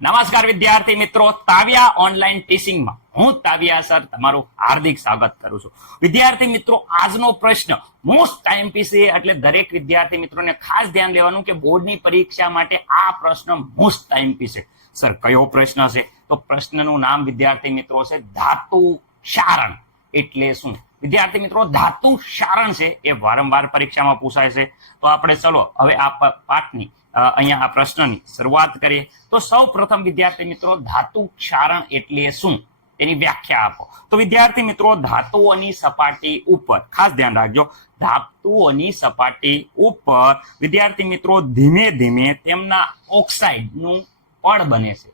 નમસ્કાર વિદ્યાર્થી મિત્રો, તાવ્યા ઓનલાઈન ટીચિંગમાં હું તાવ્યા સર તમારું હાર્દિક સ્વાગત કરું છું. વિદ્યાર્થી મિત્રો, આજનો પ્રશ્ન મોસ્ટ ટાઈમપીસી એટલે દરેક વિદ્યાર્થી મિત્રોને ખાસ ધ્યાન દેવાનું કે બોર્ડની પરીક્ષા માટે આ પ્રશ્ન મોસ્ટ ટાઈમપીસી છે. સર કયો પ્રશ્ન છે? તો પ્રશ્નનું નામ વિદ્યાર્થી મિત્રો છે ધાતુ ક્ષારણ એટલે શું? વિદ્યાર્થી મિત્રો, ધાતુ ક્ષારણ છે એ વારંવાર પરીક્ષામાં પૂછાય છે. તો આપણે ચલો હવે આ પાઠની અહીંયા આ પ્રશ્નની શરૂઆત કરીએ. તો સૌ પ્રથમ વિદ્યાર્થી મિત્રો, ધાતુ ક્ષારણ એટલે શું એની વ્યાખ્યા આપો. તો વિદ્યાર્થી મિત્રો, ધાતુઓની સપાટી ઉપર ખાસ ધ્યાન રાખજો, ધાતુઓની સપાટી ઉપર વિદ્યાર્થી મિત્રો ધીમે ધીમે તેમના ઓક્સાઇડનું પડ બને છે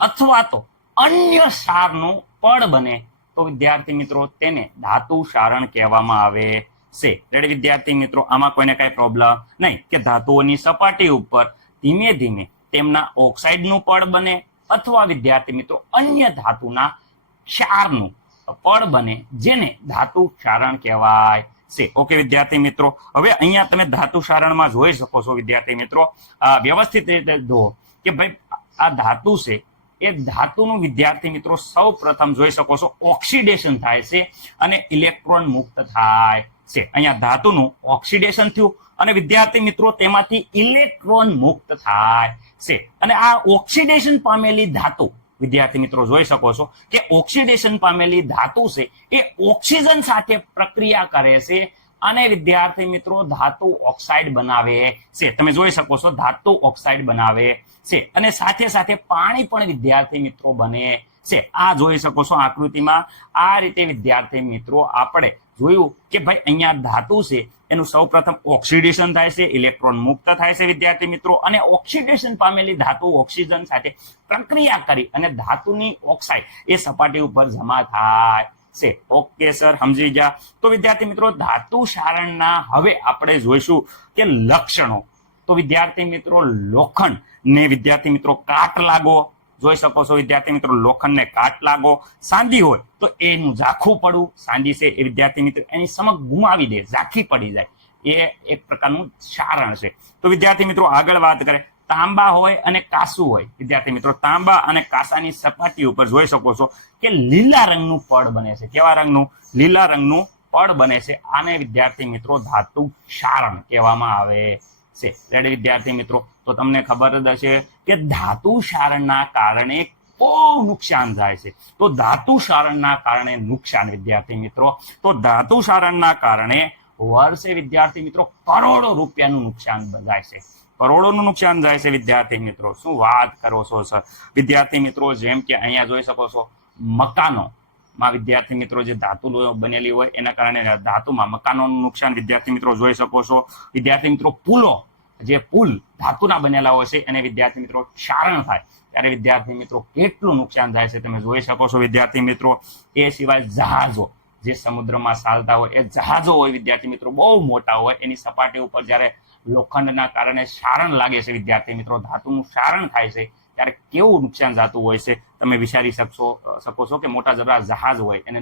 અથવા તો અન્ય ક્ષારનું પડ બને તો વિદ્યાર્થી મિત્રો તેને ધાતુ ક્ષારણ કહેવામાં આવે છે. રેડી વિદ્યાર્થી મિત્રો, આમાં કોઈને કઈ પ્રોબ્લેમ નહીં કે ધાતુઓની સપાટી ઉપર ધીમે ધીમે તેમના ઓક્સાઇડનું પડ બને અથવા વિદ્યાર્થી મિત્રો અન્ય ધાતુના ક્ષારનું પડ બને જેને ધાતુ ક્ષારણ કહેવાય છે. ઓકે વિદ્યાર્થી મિત્રો, હવે અહીંયા તમે ધાતુ ક્ષારણમાં જોઈ શકો છો વિદ્યાર્થી મિત્રો, વ્યવસ્થિત રીતે જુઓ કે ભાઈ આ ધાતુ છે એ ધાતુનું વિદ્યાર્થી મિત્રો સૌ પ્રથમ જોઈ શકો છો ઓક્સિડેશન થાય છે અને ઇલેક્ટ્રોન મુક્ત થાય છે. અહીંયા ધાતુનું ઓક્સિડેશન થયું અને વિદ્યાર્થી મિત્રો તેમાંથી ઇલેક્ટ્રોન મુક્ત થાય છે. અને આ ઓક્સિડેશન પામેલી ધાતુ વિદ્યાર્થી મિત્રો જોઈ શકો છો કે ઓક્સિડેશન પામેલી ધાતુ છે એ ઓક્સિજન સાથે પ્રક્રિયા કરે છે અને વિદ્યાર્થી મિત્રો ધાતુ ઓક્સાઇડ બનાવે છે. તમે જોઈ શકો છો ધાતુ ઓક્સાઇડ બનાવે છે અને સાથે સાથે પાણી પણ વિદ્યાર્થી મિત્રો બને છે. આ જોઈ શકો છો આકૃતિમાં. આ રીતે વિદ્યાર્થી મિત્રો આપણે જોયું કે ભાઈ અહીંયા ધાતુ છે એનું સૌપ્રથમ ઓક્સિડેશન થાય છે, ઇલેક્ટ્રોન મુક્ત થાય છે વિદ્યાર્થી મિત્રો, અને ઓક્સિડેશન પામેલી ધાતુ ઓક્સિજન સાથે પ્રક્રિયા કરી અને ધાતુની ઓક્સાઇડ એ સપાટી ઉપર જમા થાય છે. ઓકે સર, સમજી ગયા. તો વિદ્યાર્થી મિત્રો ધાતુ ક્ષારણના હવે આપણે જોઈશું કે લક્ષણો. તો વિદ્યાર્થી મિત્રો લોખંડ ને વિદ્યાર્થી મિત્રો કાટ લાગો જોઈ શકો છો વિદ્યાર્થી મિત્રો, લોખંડને કાટ લાગો, સાંધી હોય તો એનું ઝાંખું પડવું, સાંધી છે એ વિદ્યાર્થી મિત્રો એની સમક ગુમાવી દે, ઝાંખી પડી જાય, એ એક પ્રકારનું ક્ષારણ છે. તો વિદ્યાર્થી મિત્રો આગળ વાત કરે, તાંબા હોય અને કાસુ હોય વિદ્યાર્થી મિત્રો, તાંબા અને કાસાની સપાટી ઉપર જોઈ શકો છો કે લીલા રંગનું પડ બને છે. કેવા રંગનું? લીલા રંગનું પડ બને છે. આને વિદ્યાર્થી મિત્રો ધાતુ ક્ષારણ કહેવામાં આવે છે. રેડી વિદ્યાર્થી મિત્રો, તો તમને ખબર જ હશે કે ધાતુ ક્ષારણના કારણે બહુ નુકસાન થાય છે. તો ધાતુ ક્ષારણના કારણે નુકસાન વિદ્યાર્થી મિત્રો, તો ધાતુ ક્ષારણના કારણે વર્ષે વિદ્યાર્થી મિત્રો કરોડો રૂપિયાનું નુકસાન જાય છે. કરોડોનું નુકસાન જાય છે વિદ્યાર્થી મિત્રો. શું વાત કરો છો સર? વિદ્યાર્થી મિત્રો જેમ કે અહીંયા જોઈ શકો છો મકાનો માં વિદ્યાર્થી મિત્રો જે ધાતુ બનેલી હોય એના કારણે ધાતુમાં મકાનોનું નુકસાન વિદ્યાર્થી મિત્રો જોઈ શકો છો. વિદ્યાર્થી મિત્રો પુલો, જે પુલ ધાતુના બનેલા હોય છે અને વિદ્યાર્થી મિત્રો ક્ષારણ થાય ત્યારે વિદ્યાર્થી મિત્રો કેટલું નુકસાન થાય છે તમે જોઈ શકો છો વિદ્યાર્થી મિત્રો. એ સિવાય જહાજો જે સમુદ્રમાં ચાલતા હોય એ જહાજો હોય વિદ્યાર્થી મિત્રો, બહુ મોટા હોય, એની સપાટી ઉપર જ્યારે લોખંડના કારણે ક્ષારણ લાગે છે વિદ્યાર્થી મિત્રો, ધાતુનું ક્ષારણ થાય છે ત્યારે કેવું નુકસાન થતું હોય છે તમે વિચારી શકો છો કે મોટા જબરા જહાજ હોય એને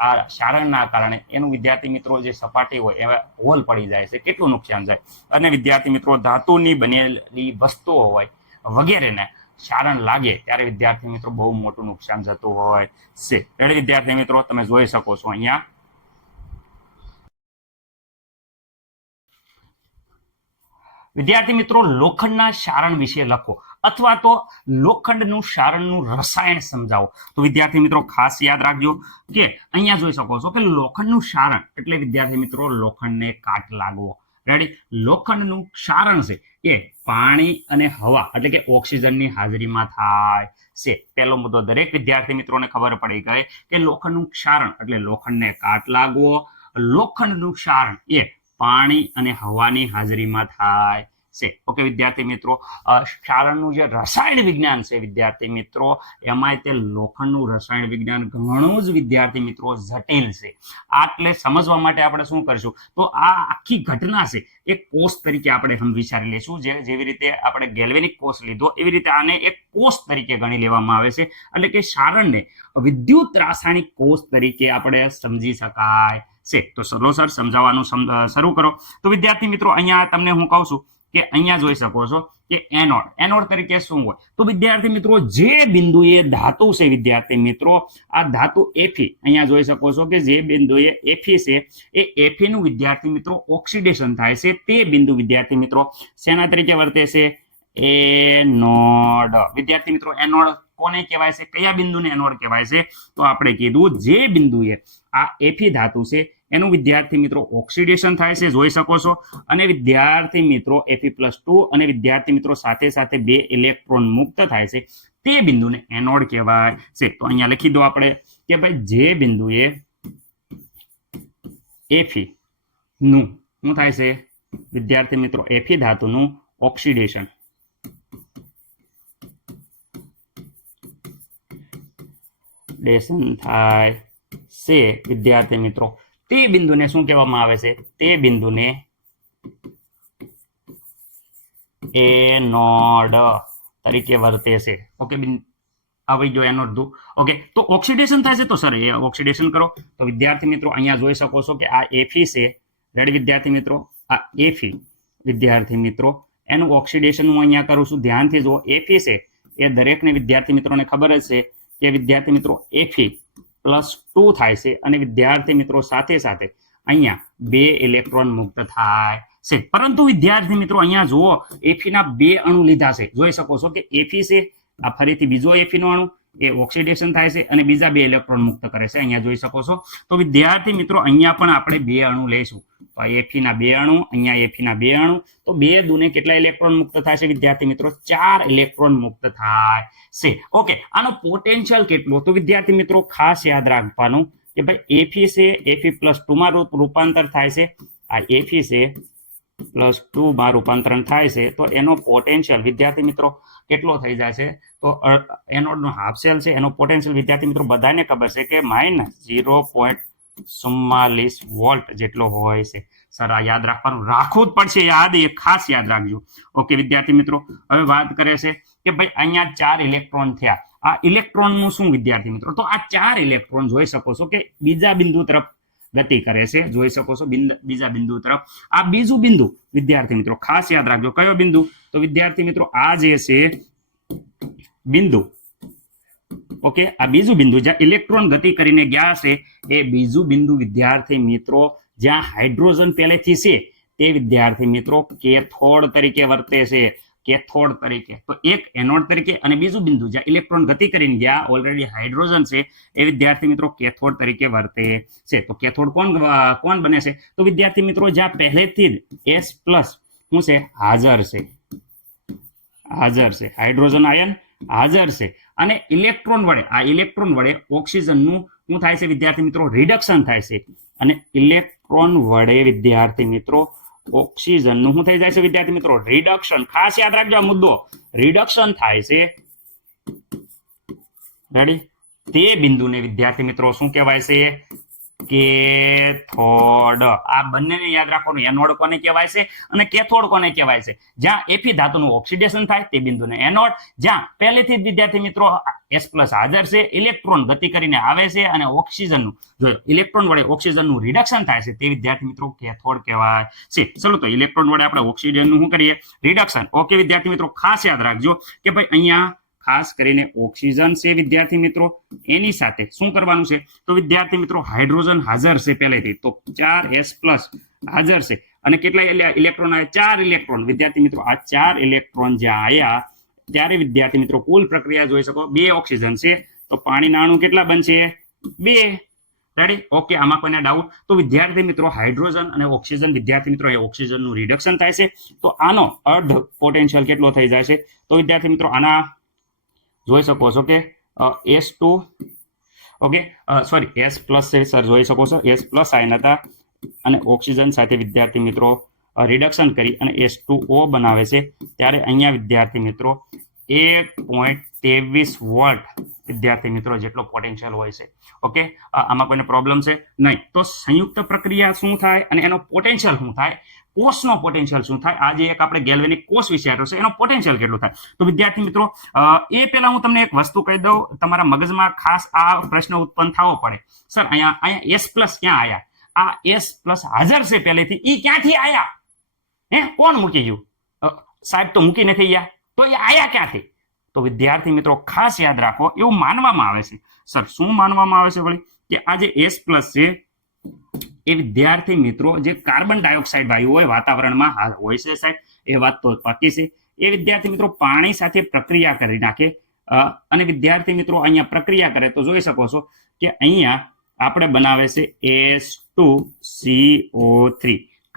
આ ક્ષારણના કારણે એનું વિદ્યાર્થી મિત્રો જે સપાટી હોય એવા હોલ પડી જાય છે, કેટલું નુકસાન જાય. અને વિદ્યાર્થી મિત્રો ધાતુની બનેલી વસ્તુઓ હોય વગેરેને ક્ષારણ લાગે ત્યારે વિદ્યાર્થી મિત્રો બહુ મોટું નુકસાન થતું હોય છે. એટલે વિદ્યાર્થી મિત્રો તમે જોઈ શકો છો અહીંયા વિદ્યાર્થી મિત્રો લોખંડના ક્ષારણ વિશે લખો અથવા તો લોખંડનું ક્ષારણનું રસાયણ સમજાવો. તો વિદ્યાર્થી મિત્રો ખાસ યાદ રાખજો કે અહીંયા જોઈ શકો છો કે લોખંડનું ક્ષારણ એટલે વિદ્યાર્થી મિત્રો લોખંડને કાટ લાગવો. રેડી? લોખંડનું ક્ષારણ છે એ પાણી અને હવા એટલે કે ઓક્સિજનની હાજરીમાં થાય છે. પહેલો મુદ્દો દરેક વિદ્યાર્થી મિત્રોને ખબર પડી ગઈ કે લોખંડનું ક્ષારણ એટલે લોખંડને કાટ લાગવો. લોખંડનું ક્ષારણ એ પાણી અને હવાની હાજરીમાં થાય છે. ઓકે વિદ્યાર્થી મિત્રો, ક્ષારણનું જે રસાયણ વિજ્ઞાન છે વિદ્યાર્થી મિત્રો, એમાં તે લોખંડનું રસાયણ વિજ્ઞાન ઘણું જ વિદ્યાર્થી મિત્રો જટિલ છે. આટલે સમજવા માટે આપણે શું કરીશું, તો આ આખી ઘટના છે એક કોષ તરીકે આપણે વિચારી લઈશું. જેવી રીતે આપણે ગેલ્વેનિક કોષ લીધો એવી રીતે આને એક કોષ તરીકે ગણી લેવામાં આવે છે. એટલે કે ક્ષારણને વિદ્યુત રાસાયણિક કોષ તરીકે આપણે સમજી શકાય છે. તો સર સમજાવવાનું શરૂ કરો. તો વિદ્યાર્થી મિત્રો અહીંયા તમને હું કહું છું કે અહીંયા જોઈ શકો છો કે એનોડ તરીકે શું હોય? તો વિદ્યાર્થી મિત્રો જે બિંદુએ ધાતુ છે વિદ્યાર્થી મિત્રો, આ ધાતુ એફી, અહીંયા જોઈ શકો છો કે જે બિંદુએ એફી છે એ એફી નું વિદ્યાર્થી મિત્રો ઓક્સિડેશન થાય છે, તે બિંદુ વિદ્યાર્થી મિત્રો શેના તરીકે વર્તે છે? એનોડ. વિદ્યાર્થી મિત્રો એનોડ કોને કહેવાય છે? કયા બિંદુને એનોડ કહેવાય છે? તો આપણે કીધું જે બિંદુએ આ એફી ધાતુ છે એનું વિદ્યાર્થી મિત્રો ઓક્સિડેશન થાય છે, જોઈ શકો છો, અને વિદ્યાર્થી મિત્રો Fe+2 અને વિદ્યાર્થી મિત્રો સાથે સાથે 2 ઇલેક્ટ્રોન મુક્ત થાય છે, તે બિંદુને એનોડ કહેવાય છે. તો અહીંયા લખી દો આપણે કે ભાઈ જે બિંદુએ એફી નું શું થાય છે વિદ્યાર્થી મિત્રો? એફી ધાતુનું ઓક્સિડેશન થાય છે વિદ્યાર્થી મિત્રો, તે બિંદુને શું કહેવામાં આવે છે? તે બિંદુને એનોડ તરીકે વર્તે છે. ઓકે, આવી ગયો એનોડ દુ. ઓકે, તો ઓક્સિડેશન થાય છે, તો સર એ ઓક્સિડેશન કરો. તો વિદ્યાર્થી મિત્રો અહીંયા જોઈ શકો છો કે આ એફી છે, રેડી વિદ્યાર્થી મિત્રો, આ એફી વિદ્યાર્થી મિત્રો એનું ઓક્સિડેશન હું અહીંયા કરું છું. ધ્યાનથી જો એફી છે એ દરેકને વિદ્યાર્થી મિત્રોને ખબર જ છે કે વિદ્યાર્થી મિત્રો Fe+2 થાય છે, અને વિદ્યાર્થી મિત્રો સાથે સાથે અહીંયા 2 ઇલેક્ટ્રોન મુક્ત થાય છે. પરંતુ વિદ્યાર્થી મિત્રો અહીંયા જુઓ એફી ના 2 અણુ લીધા છે, જોઈ શકો છો કે એફી છે, આ ફરીથી બીજો એફી નો અણુ એ ઓક્સિડેશન થાય છે અને બીજા 2 ઇલેક્ટ્રોન મુક્ત કરે છે, અહીંયા જોઈ શકો છો. તો વિદ્યાર્થી મિત્રો અહીંયા પણ આપણે 2 અણુ લઈશું. તો આ એફી ના 2 અણુ, અહીંયા એફી ના 2 અણુ, તો 2 દુને કેટલા ઇલેક્ટ્રોન મુક્ત થાય છે વિદ્યાર્થી મિત્રો? 4 ઇલેક્ટ્રોન મુક્ત થાય છે. ઓકે, આનો પોટેન્શિયલ કેટલો? તો વિદ્યાર્થી મિત્રો ખાસ યાદ રાખવાનું કે ભાઈ એફી છે, Fe+2 માં રૂપાંતર થાય છે, આ એફી છે +2 માં રૂપાંતરણ થાય છે, તો એનો પોટેન્શિયલ વિદ્યાર્થી મિત્રો કેટલો થઈ જાય છે? તો એનોડનો હાફ સેલ છે, એનો પોટેન્શિયલ વિદ્યાર્થી મિત્રો બધાને ખબર છે કે -0.44 વોલ્ટ જેટલો હોય છે. સર આ યાદ રાખવાનું, રાખવું જ પડશે યાદ, એ ખાસ યાદ રાખજો. ઓકે વિદ્યાર્થી મિત્રો, હવે વાત કરે છે કે ભાઈ અહીંયા 4 ઇલેક્ટ્રોન થયા. આ ઇલેક્ટ્રોનનું શું વિદ્યાર્થી મિત્રો? તો આ 4 ઇલેક્ટ્રોન જોઈ શકો છો કે બીજા બિંદુ તરફ ગતિ કરે છે, જોઈ શકો છો બીજા બિંદુ તરફ. આ બીજું બિંદુ વિદ્યાર્થી મિત્રો ખાસ યાદ રાખજો, કયો બિંદુ? તો વિદ્યાર્થી મિત્રો આ જે છે બિંદુ, ઓકે, આ બીજું બિંદુ જ્યાં ઇલેક્ટ્રોન ગતિ કરીને ગયા છે, એ બીજું બિંદુ વિદ્યાર્થી મિત્રો જ્યાં હાઇડ્રોજન પહેલેથી છે તે વિદ્યાર્થી મિત્રો કેથોડ તરીકે વર્તે છે, કેથોડ તરીકે. તો એક એનોડ તરીકે, અને બીજું બિંદુ જ્યાં ઇલેક્ટ્રોન ગતિ કરીને ગયા, ઓલરેડી હાઇડ્રોજન છે, એ વિદ્યાર્થી મિત્રો કેથોડ તરીકે વર્તે છે. તો કેથોડ કોણ બને છે? તો વિદ્યાર્થી મિત્રો જ્યાં પહેલેથી જ S+ શું છે? હાજર છે, હાઇડ્રોજન આયન હાજર છે, અને ઇલેક્ટ્રોન વડે, આ ઇલેક્ટ્રોન વડે ઓક્સિજનનું શું થાય છે વિદ્યાર્થી મિત્રો? રિડક્શન થાય છે, અને ઇલેક્ટ્રોન વડે વિદ્યાર્થી મિત્રો ઓક્સિજનનું શું થઈ જાય છે વિદ્યાર્થી મિત્રો? રિડક્શન. ખાસ યાદ રાખજો આ મુદ્દો, રિડક્શન થાય છે, રેડી. તે બિંદુને વિદ્યાર્થી મિત્રો શું કહેવાય છે? કેથોડ. આ બંનેને યાદ રાખવાનું, એનોડ કોને કહેવાય છે અને કેથોડ કોને કહેવાય છે? જ્યાં એફી ધાતુનું ઓક્સિડેશન થાય તે બિંદુને એનોડ, જ્યાં પહેલેથી જ વિદ્યાર્થી મિત્રો S+ હાજર છે, ઇલેક્ટ્રોન ગતિ કરીને આવે છે, અને ઓક્સિજનનું જો ઇલેક્ટ્રોન વડે ઓક્સિજનનું રિડક્શન થાય છે, તે વિદ્યાર્થી મિત્રો કેથોડ કહેવાય છે. ચલો તો ઇલેક્ટ્રોન વડે આપણે ઓક્સિજનનું શું કરીએ? રિડક્શન. ઓકે વિદ્યાર્થી મિત્રો ખાસ યાદ રાખજો કે ભાઈ અહીંયા ખાસ કરીને ઓક્સિજન છે વિદ્યાર્થી મિત્રો, એની સાથે શું કરવાનું છે? તો વિદ્યાર્થી મિત્રો હાઇડ્રોજન હાજર છે પહેલેથી, તો 4S+ હાજર છે, અને કેટલા ઇલેક્ટ્રોન આવે? 4 ઇલેક્ટ્રોન. વિદ્યાર્થી મિત્રો આ 4 ઇલેક્ટ્રોન જ્યાં આવ્યા ત્યારે વિદ્યાર્થી મિત્રો કુલ પ્રક્રિયા જોઈ શકો, 2 ઓક્સિજન છે, તો પાણીના અણુ કેટલા બનશે? 2. રેડી. ઓકે, આમાં કોઈને ડાઉટ? તો વિદ્યાર્થી મિત્રો હાઇડ્રોજન અને ઓક્સિજન વિદ્યાર્થી મિત્રો એ ઓક્સિજનનું રિડક્શન થાય છે, તો આનો અર્ધ પોટેન્શિયલ કેટલો થઈ જાય છે? તો વિદ્યાર્થી મિત્રો આના જોઈ શકો છો કે S2, ઓકે સોરી S+ છે સર, જોઈ શકો છો S+ આયન હતા, અને ઓક્સિજન સાથે વિદ્યાર્થી મિત્રો રિડક્શન કરી અને H2O બનાવે છે, ત્યારે અહીંયા વિદ્યાર્થી મિત્રો 1.23 વોલ્ટ વિદ્યાર્થી મિત્રો જેટલો પોટેન્શિયલ હોય છે. ઓકે, આમાં કોઈને પ્રોબ્લેમ છે નહીં? તો સંયુક્ત પ્રક્રિયા શું થાય અને એનો પોટેન્શિયલ શું થાય? કોષનો પોટેન્શિયલ શું થાય? આજે એક આપણે ગેલ્વેનિક કોષ વિશે આવ્યો છે, એનો પોટેન્શિયલ કેટલું થાય? તો વિદ્યાર્થી મિત્રો એ પહેલા હું તમને એક વસ્તુ કહી દઉં, તમારા મગજમાં ખાસ આ પ્રશ્ન ઉત્પન્ન થવો પડે, સર અહીંયા S+ ક્યાં આયા? આ S+ હાજર છે પહેલેથી, એ ક્યાંથી આયા? કોણ મૂકી ગયું? સાહેબ તો મૂકી નથી ગયા, તો એ આયા ક્યાંથી? તો વિદ્યાર્થી મિત્રો ખાસ યાદ રાખો, એવું માનવામાં આવે છે. સર શું માનવામાં આવે છે વળી? કે આ જે S પ્લસ છે એ વિદ્યાર્થી મિત્રો જે કાર્બન ડાયોક્સાઇડ વાયુ હોય વાતાવરણમાં હોય છે સાહેબ, એ વાત તો પાકી છે. એ વિદ્યાર્થી મિત્રો પાણી સાથે પ્રક્રિયા કરી નાખે અને વિદ્યાર્થી મિત્રો અહીંયા પ્રક્રિયા કરે તો જોઈ શકો છો કે અહીંયા આપણે બનાવે છે H2CO3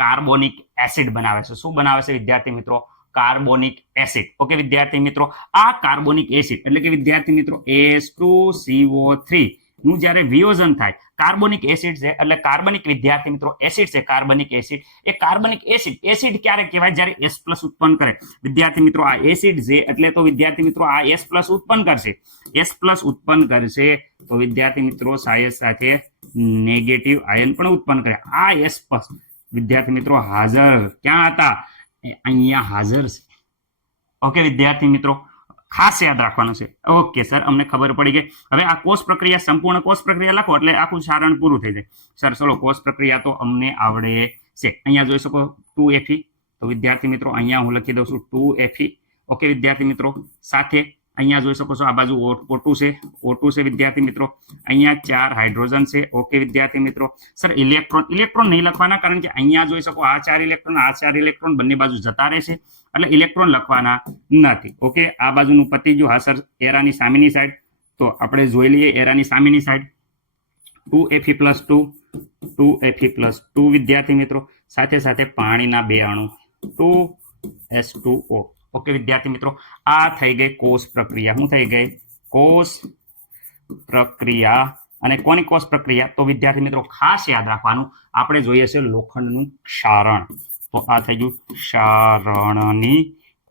કાર્બોનિક એસિડ બનાવે છે. શું બનાવે છે વિદ્યાર્થી મિત્રો? Carbonic acid. ઓકે વિદ્યાર્થી મિત્રો, આ કાર્બોનિક એસિડ એટલે કે વિદ્યાર્થી મિત્રો H2CO3 નું જ્યારે વિયોજન થાય, કાર્બોનિક એસિડ છે એટલે કાર્બનિક વિદ્યાર્થી મિત્રો એસિડ છે, કાર્બનિક એસિડ. એ કાર્બનિક એસિડ ક્યારે કહેવાય? જ્યારે S પ્લસ ઉત્પન્ન કરે. વિદ્યાર્થી મિત્રો આ એસિડ છે એટલે તો વિદ્યાર્થી મિત્રો આ S પ્લસ ઉત્પન્ન કરશે. S પ્લસ ઉત્પન્ન કરશે તો વિદ્યાર્થી મિત્રો સાથે નેગેટિવ આયન પણ ઉત્પન્ન કરે. આ S પ્લસ વિદ્યાર્થી મિત્રો હાજર ક્યાં હતા? અહીંયા હાજર છે. ઓકે વિદ્યાર્થી મિત્રો ખાસ યાદ રાખવાનું છે. ઓકે સર, અમને ખબર પડી ગઈ. હવે આ કોષ પ્રક્રિયા, સંપૂર્ણ કોષ પ્રક્રિયા લખો એટલે આખું સારણ પૂરું થઈ જાય. સર ચલો કોષ પ્રક્રિયા તો અમને આવડે છે. અહીંયા જોઈ શકો 2Fe. તો વિદ્યાર્થી મિત્રો અહીંયા હું લખી દઉં છું 2Fe. ઓકે વિદ્યાર્થી મિત્રો સાથે અહીંયા જોઈ શકો છો આ બાજુ O2 છે, O2 છે વિદ્યાર્થી મિત્રો. અહીંયા 4 હાઇડ્રોજન છે. ઓકે વિદ્યાર્થી મિત્રો. સર ઇલેક્ટ્રોન નહીં લખવાના, કારણ કે અહીંયા જોઈ શકો આ 4 ઇલેક્ટ્રોન બંને બાજુ જતા રહેશે એટલે ઇલેક્ટ્રોન લખવાના નથી. ઓકે આ બાજુનું પતી ગયું. હા સર, એરાની સામેની સાઈડ તો આપણે જોઈ લઈએ. એરાની સામેની સાઈડ 2Fe+2 વિદ્યાર્થી મિત્રો. સાથે પાણીના 2 અણુ 2H2O. ઓકે વિદ્યાર્થી મિત્રો, આ થઈ ગઈ કોષ પ્રક્રિયા. શું થઈ ગઈ? કોષ પ્રક્રિયા. અને કોની કોષ પ્રક્રિયા? તો વિદ્યાર્થી મિત્રો ખાસ યાદ રાખવાનું, આપણે જોઈએ છે લોખંડનું ક્ષારણ. તો આ થઈ ગયું ક્ષારણની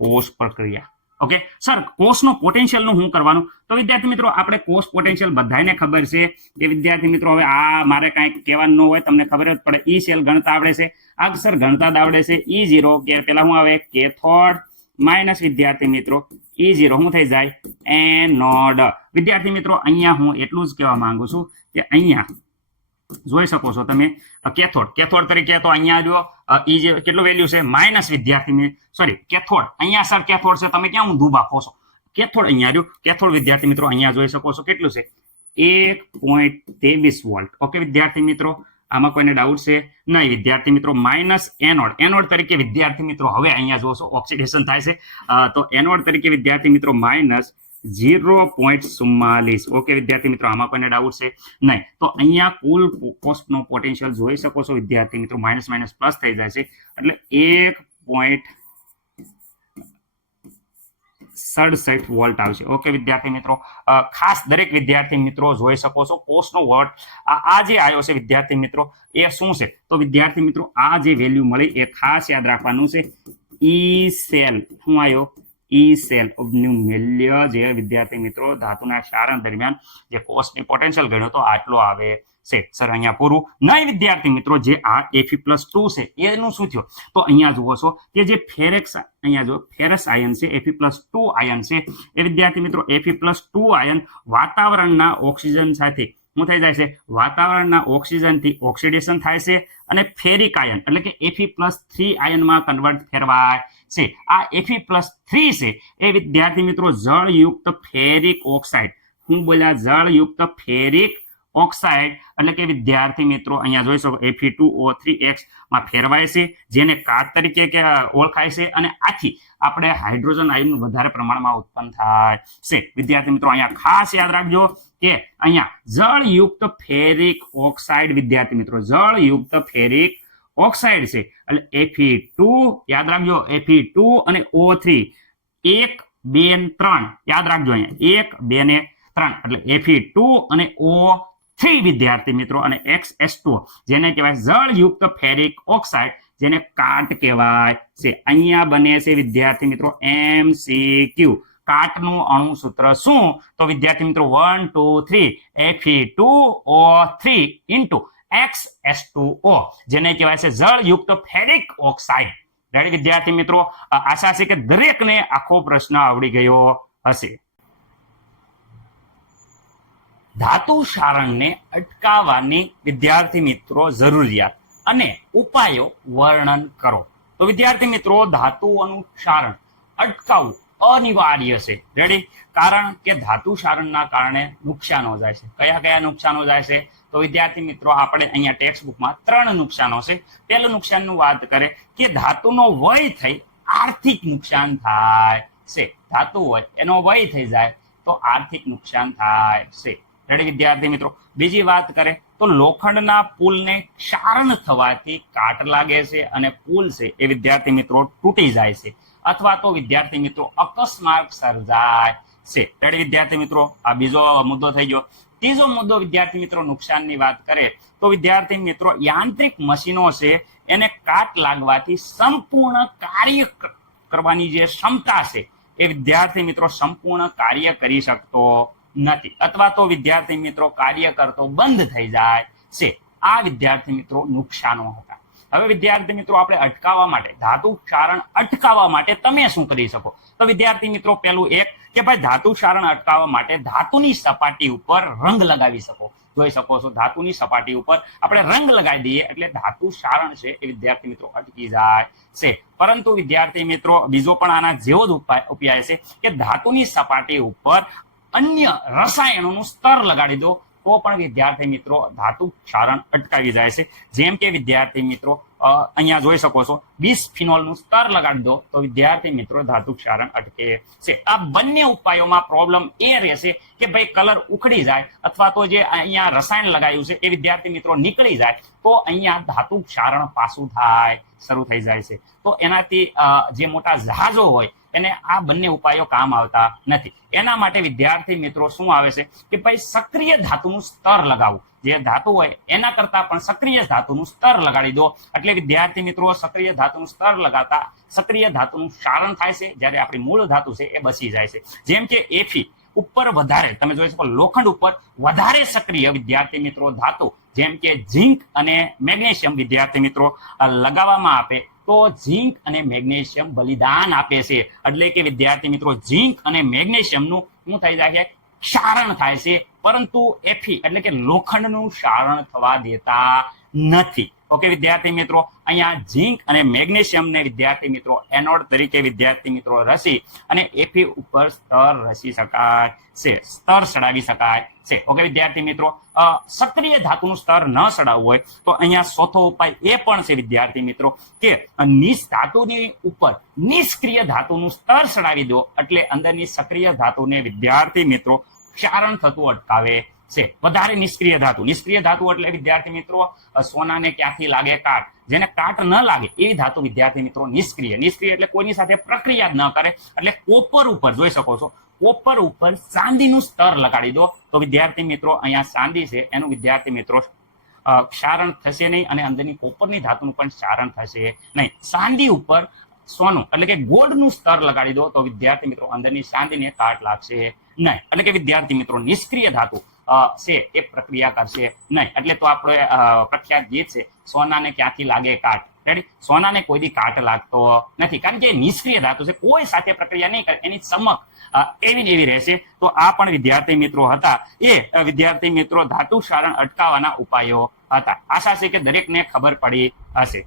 કોષ પ્રક્રિયા. ઓકે સર, કોષનો પોટેન્શિયલનું શું કરવાનું? તો વિદ્યાર્થી મિત્રો આપણે કોષ પોટેન્શિયલ બધાને ખબર છે કે વિદ્યાર્થી મિત્રો હવે આ મારે કાંઈ કહેવાનું ન હોય, તમને ખબર જ પડે. ઈ સેલ ગણતા આવડે છે? આ સર ગણતા આવડે છે. E0 કે પેલા શું આવે? કેથોડ માઇનસ વિદ્યાર્થી મિત્રો E0 શું થઈ જાય? એનોડ. વિદ્યાર્થી મિત્રો અહીંયા હું એટલું જ કહેવા માંગુ છું કે અહીંયા જોઈ શકો છો તમે કેથોડ તરીકે. તો અહીંયા જો E0 કેટલું વેલ્યુ છે? માઇનસ વિદ્યાર્થી સોરી કેથોડ. અહીંયા સર કેથોડ છે, તમે ક્યાં ઊંધું બાફો છો? કેથોડ અહીંયા રહ્યું. કેથોડ વિદ્યાર્થી મિત્રો અહીંયા જોઈ શકો છો કેટલું છે? 1.23 વોલ્ટ. ઓકે વિદ્યાર્થી મિત્રો, આમાં કોઈને ડાઉટ છે? નહીં વિદ્યાર્થી મિત્રો. માઇનસ એનોડ તરીકે વિદ્યાર્થી મિત્રો હવે અહીંયા જોશો ઓક્સિડેશન થાય છે તો એનોડ તરીકે વિદ્યાર્થી મિત્રો માઇનસ 0.44. ઓકે વિદ્યાર્થી મિત્રો, આમાં કોઈને ડાઉટ છે? નહીં. તો અહીંયા કુલ કોષનો પોટેન્શિયલ જોઈ શકો છો વિદ્યાર્થી મિત્રો, માઇનસ પ્લસ થઈ જાય છે એટલે 1.67 વોલ્ટ આવશે. ઓકે વિદ્યાર્થી મિત્રો, ખાસ દરેક વિદ્યાર્થી મિત્રો જોઈ શકો છો કોષનો વોટ આ જે આવ્યો છે વિદ્યાર્થી મિત્રો એ શું છે? તો વિદ્યાર્થી મિત્રો આ જે વેલ્યુ મળી એ ખાસ યાદ રાખવાનું છે. ઈ સેલ શું આવ્યો? ઈ સેલ નું મૂલ્ય જે વિદ્યાર્થી મિત્રો ધાતુના ક્ષારણ દરમિયાન જે કોષની પોટેન્શિયલ ગણ્યો તો આટલો આવે છે. સર અહીંયા પૂરું નહીં વિદ્યાર્થી મિત્રો. જે આ Fe+2 છે એનું શું થયું? તો અહીંયા જુઓ છો કે જે અહીંયા જો ફેરસ આયન છે, Fe+2 આયન છે એ વિદ્યાર્થી મિત્રો Fe+2 આયન વાતાવરણના ઓક્સિજન સાથે શું થઈ જાય છે? વાતાવરણના ઓક્સિજનથી ઓક્સિડેશન થાય છે અને ફેરિક આયન એટલે કે Fe+3 આયનમાં કન્વર્ટ ફેરવાય છે. આ Fe+3 છે એ વિદ્યાર્થી મિત્રો જળયુક્ત ફેરિક ઓક્સાઇડ. હું બોલ્યા જળયુક્ત ફેરિક ઓક્સાઇડ એટલે કે વિદ્યાર્થી મિત્રો અહીંયા જોઈ શકો Fe2O3x માં ફેરવાય છે, જેને કાટ તરીકે ઓળખાય છે અને આથી આપણે હાઇડ્રોજન આયન વધારે પ્રમાણમાં ઉત્પન્ન થાય છે. વિદ્યાર્થી મિત્રો અહીંયા ખાસ યાદ રાખજો કે અહીંયા જળયુક્ત ફેરિક ઓક્સાઇડ વિદ્યાર્થી મિત્રો જળયુક્ત ફેરિક ઓક્સાઇડ છે એટલે Fe2 યાદ રાખજો. Fe2 અને O3 1 2 ને 3 યાદ રાખજો. અહીંયા 1 2 ને 3 એટલે Fe2 અને O3 વિદ્યાર્થી મિત્રો અને XS2 જેને કહેવાય જળયુક્ત ફેરિક ઓક્સાઇડ, જેને કાટ કહેવાય છે. અહીંયા બને છે વિદ્યાર્થી મિત્રો MCQ. કાટનું અણુ સૂત્ર શું? તો વિદ્યાર્થી મિત્રો 1 2 3 Fe2O3 ઇન્ટુ XS2O જેને કહેવાય છે જળયુક્ત ફેરિક ઓક્સાઇડ. રેડી વિદ્યાર્થી મિત્રો? આશા છે કે દરેકને આખો પ્રશ્ન આવડી ગયો હશે. ધાતુ ક્ષારણને અટકાવવાની વિદ્યાર્થી મિત્રો જરૂરિયાત અને ઉપાયો વર્ણન કરો. તો વિદ્યાર્થી મિત્રો ધાતુઓનું ક્ષારણ અટકાવવું અનિવાર્ય છે. રેડી? કારણ કે ધાતુ ક્ષારણના કારણે નુકસાનો જાય છે. કયા કયા નુકસાનો જાય છે? તો વિદ્યાર્થી મિત્રો આપણે અહીંયા ટેક્સ્ટ બુકમાં 3 નુકસાનો છે. પહેલું નુકસાનનું વાત કરે કે ધાતુનો વય થઈ આર્થિક નુકસાન થાય છે. ધાતુ હોય એનો વય થઈ જાય તો આર્થિક નુકસાન થાય છે. રેડી વિદ્યાર્થી મિત્રો? બીજી વાત કરે તો લોખંડના પુલને ક્ષારણ થવાથી કાટ લાગે છે અને પુલ છે એ વિદ્યાર્થી મિત્રો તૂટી જાય છે, અથવા તો વિદ્યાર્થી મિત્રો અકસ્માત સર્જાય છે. રેડી વિદ્યાર્થી મિત્રો? આ બીજો મુદ્દો થઈ ગયો. ત્રીજો મુદ્દો વિદ્યાર્થી મિત્રો નુકસાનની વાત કરે તો વિદ્યાર્થી મિત્રો યાંત્રિક મશીનો છે એને કાટ લાગવાથી સંપૂર્ણ કાર્ય કરવાની જે ક્ષમતા છે એ વિદ્યાર્થી મિત્રો સંપૂર્ણ કાર્ય કરી શકતો નથી, અથવા તો વિદ્યાર્થી મિત્રો કાર્ય કરતો બંધ થઈ જાય છે. આ વિદ્યાર્થી મિત્રો નુકસાનો હતા. હવે વિદ્યાર્થી મિત્રો આપણે અટકાવવા માટે, ધાતુ ક્ષારણ અટકાવવા માટે તમે શું કરી શકો? તો વિદ્યાર્થી મિત્રો પહેલું એક કે ભાઈ ધાતુ ક્ષારણ અટકાવવા માટે ધાતુની સપાટી ઉપર રંગ લગાવી શકો. જોઈ શકો છો ધાતુની સપાટી ઉપર આપણે રંગ લગાવી દઈએ એટલે ધાતુ ક્ષારણ છે એ વિદ્યાર્થી મિત્રો અટકી જાય છે. પરંતુ વિદ્યાર્થી મિત્રો બીજો પણ આના જેવો જ ઉપાય છે કે ધાતુની સપાટી ઉપર અન્ય રસાયણોનું સ્તર લગાડી દો તો પણ વિદ્યાર્થી મિત્રો ધાતુ ક્ષારણ અટકાવી જાય છે. જેમ કે વિદ્યાર્થી મિત્રો અહીંયા જોઈ શકો છો બિસ્ફિનોલનું સ્તર લગાડી દો તો વિદ્યાર્થી મિત્રો ધાતુ ક્ષારણ અટકે છે. આ બંને ઉપાયોમાં પ્રોબ્લેમ એ રહેશે કે ભાઈ કલર ઉખડી જાય અથવા તો જે અહીંયા રસાયણ લગાવ્યું છે એ વિદ્યાર્થી મિત્રો નીકળી જાય તો અહીંયા ધાતુ ક્ષારણ પાછું થાય શરૂ થઈ જાય છે. તો એનાથી જે મોટા જહાજો હોય એને આ બંને ઉપાયો કામ આવતા નથી. એના માટે વિદ્યાર્થી મિત્રો શું આવે છે કે ભાઈ સક્રિય ધાતુનું સ્તર લગાવવું. જે ધાતુ હોય એના કરતા પણ સક્રિય ધાતુનું સ્તર લગાડી દો એટલે વિદ્યાર્થી મિત્રો સક્રિય ધાતુનું સ્તર લગાવતા સક્રિય ધાતુનું ક્ષારણ થાય છે, જ્યારે આપણી મૂળ ધાતુ છે એ બચી જાય છે. જેમ કે એફી ઉપર વધારે તમે જોઈ શકો લોખંડ ઉપર વધારે સક્રિય વિદ્યાર્થી મિત્રો ધાતુ જેમ કે ઝીંક અને મેગ્નેશિયમ વિદ્યાર્થી મિત્રો લગાવવામાં આપે તો ઝીંક અને મેગ્નેશિયમ બલિદાન આપે છે. એટલે કે વિદ્યાર્થી મિત્રો ઝીંક અને મેગ્નેશિયમનું શું થઈ જાય છે? ક્ષારણ થાય છે. પરંતુ એફી એટલે કે લોખંડનું ક્ષારણ થવા દેતા નથી. ઓકે વિદ્યાર્થી મિત્રો? અહીંયા ઝીંક અને મેગ્નેશિયમને વિદ્યાર્થી મિત્રો એનોડ તરીકે વિદ્યાર્થી મિત્રો રસી અને એફી ઉપર સ્તર રસી શકાય છે, સ્તર ચડાવી શકાય છે. ઓકે વિદ્યાર્થી મિત્રો? સક્રિય ધાતુનું સ્તર ન ચડાવવું હોય તો અહીંયા ચોથો ઉપાય એ પણ છે વિદ્યાર્થી મિત્રો કે ધાતુની ઉપર નિષ્ક્રિય ધાતુનું સ્તર ચડાવી દો એટલે અંદરની સક્રિય ધાતુને વિદ્યાર્થી મિત્રો ક્ષારણ થતું અટકાવે છે. વધારે નિષ્ક્રિય ધાતુ એટલે વિદ્યાર્થી મિત્રો સોનાને ક્યાંથી લાગે કાટ, જેને કાટ ન લાગે એવી ધાતુ વિદ્યાર્થી મિત્રો નિષ્ક્રિય એટલે કોઈની સાથે પ્રક્રિયા જ ન કરે. એટલે કોપર ઉપર જોઈ શકો છો કોપર ઉપર ચાંદીનું સ્તર લગાડી દો તો વિદ્યાર્થી મિત્રો અહીંયા ચાંદી છે એનું વિદ્યાર્થી મિત્રો ક્ષારણ થશે નહીં અને અંદરની કોપરની ધાતુનું પણ ક્ષારણ થશે નહીં. ચાંદી ઉપર સોનું એટલે કે ગોલ્ડનું સ્તર લગાડી દો તો વિદ્યાર્થી મિત્રો અંદરની ચાંદીને કાટ લાગશે નહીં. એટલે કે વિદ્યાર્થી મિત્રો નિષ્ક્રિય ધાતુ છે એ પ્રક્રિયા કરશે નહીં. એટલે તો આપણે પ્રખ્યાત ગીત છે સોનાને ક્યાંથી લાગે કાટ. રેડી? સોનાને કોઈ દી કાટ લાગતો નથી કારણ કે નિષ્ક્રિય ધાતુ છે, કોઈ સાથે પ્રક્રિયા નહીં કરે, એની ચમક એવી ને એવી રહેશે. તો આ પણ વિદ્યાર્થી મિત્રો હતા એ વિદ્યાર્થી મિત્રો ધાતુ ક્ષારણ અટકાવવાના ઉપાયો હતા. આશા છે કે દરેકને ખબર પડી હશે.